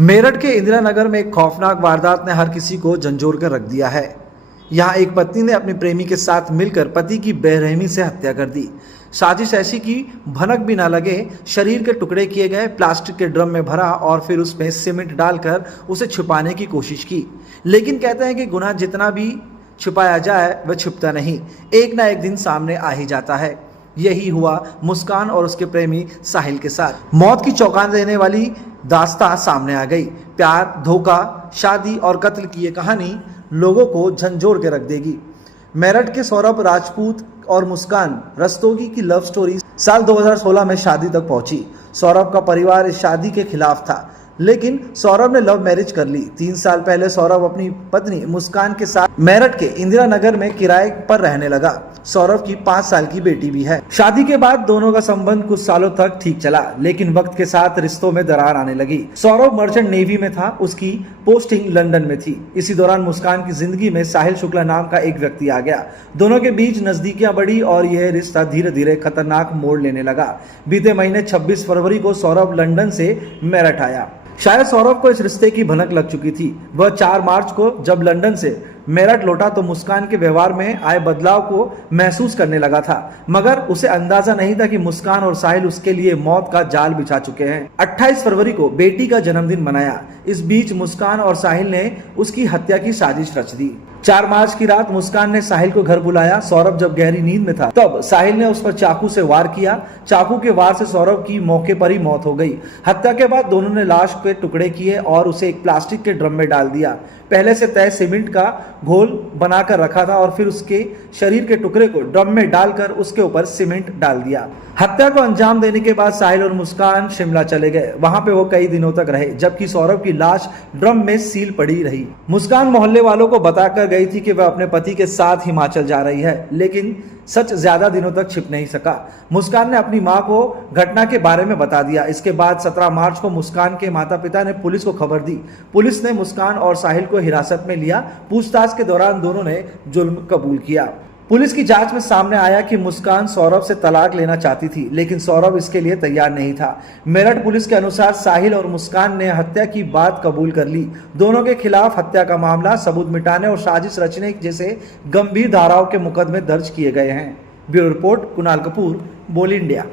मेरठ के इंदिरा नगर में एक खौफनाक वारदात ने हर किसी को झंझोर कर रख दिया है। यहाँ एक पत्नी ने अपने प्रेमी के साथ मिलकर पति की बेरहमी से हत्या कर दी। साजिश ऐसी की भनक भी ना लगे, शरीर के टुकड़े किए गए, प्लास्टिक के ड्रम में भरा और फिर उसमें सीमेंट डालकर उसे छुपाने की कोशिश की। लेकिन कहते हैं कि गुनाह जितना भी छुपाया जाए वह छुपता नहीं, एक ना एक दिन सामने आ ही जाता है। यही हुआ मुस्कान और उसके प्रेमी साहिल के साथ। मौत की चौंका देने वाली दास्तां सामने आ गई। प्यार, धोखा, शादी और कत्ल की ये कहानी लोगों को झंझोर के रख देगी। मेरठ के सौरभ राजपूत और मुस्कान रस्तोगी की लव स्टोरी साल 2016 में शादी तक पहुंची। सौरभ का परिवार इस शादी के खिलाफ था, लेकिन सौरभ ने लव मैरिज कर ली। 3 साल पहले सौरभ अपनी पत्नी मुस्कान के साथ मेरठ के इंदिरा नगर में किराए पर रहने लगा। सौरभ की 5 साल की बेटी भी है। शादी के बाद दोनों का संबंध कुछ सालों तक ठीक चला, लेकिन वक्त के साथ रिश्तों में दरार आने लगी। सौरभ मर्चेंट नेवी में था, उसकी पोस्टिंग लंदन में थी। इसी दौरान मुस्कान की जिंदगी में साहिल शुक्ला नाम का एक व्यक्ति आ गया। दोनों के बीच नजदीकियां बढ़ी और यह रिश्ता धीरे धीरे खतरनाक मोड़ लेने लगा। बीते महीने 26 फरवरी को सौरभ लंदन से मेरठ आया। शायद सौरभ को इस रिश्ते की भनक लग चुकी थी। वह 4 मार्च को जब लंदन से मेरठ लौटा तो मुस्कान के व्यवहार में आए बदलाव को महसूस करने लगा था, मगर उसे अंदाजा नहीं था कि मुस्कान और साहिल उसके लिए मौत का जाल बिछा चुके हैं। 28 फरवरी को बेटी का जन्मदिन मनाया। इस बीच मुस्कान और साहिल ने उसकी हत्या की साजिश रच दी। 4 मार्च की रात मुस्कान ने साहिल को घर बुलाया। सौरभ जब गहरी नींद में था तब साहिल ने उस पर चाकू से वार किया। चाकू के वार से सौरभ की मौके पर ही मौत हो गई। हत्या के बाद दोनों ने लाश के टुकड़े किए और उसे एक प्लास्टिक के ड्रम में डाल दिया। पहले से तय सीमेंट का घोल बनाकर रखा था और फिर उसके शरीर के टुकड़े को ड्रम में डालकर उसके ऊपर सीमेंट डाल दिया। हत्या को अंजाम देने के बाद साहिल और मुस्कान शिमला चले गए। वहां पे वो कई दिनों तक रहे, जबकि सौरभ की लाश ड्रम में सील पड़ी रही। मुस्कान मोहल्ले वालों को बताकर गई थी कि वह अपने पति के साथ हिमाचल जा रही है, लेकिन सच ज्यादा दिनों तक छिप नहीं सका। मुस्कान ने अपनी मां को घटना के बारे में बता दिया। इसके बाद 17 मार्च को मुस्कान के माता पिता ने पुलिस को खबर दी। पुलिस ने मुस्कान और साहिल को हिरासत में लिया। पूछताछ के दौरान दोनों ने जुल्म कबूल किया। पुलिस की जांच में सामने आया कि मुस्कान सौरभ से तलाक लेना चाहती थी, लेकिन सौरभ इसके लिए तैयार नहीं था। मेरठ पुलिस के अनुसार साहिल और मुस्कान ने हत्या की बात कबूल कर ली। दोनों के खिलाफ हत्या का मामला, सबूत मिटाने और साजिश रचने जैसे गंभीर धाराओं के मुकदमे दर्ज किए गए हैं। ब्यूरो रिपोर्ट, कुणाल कपूर, बोल इंडिया।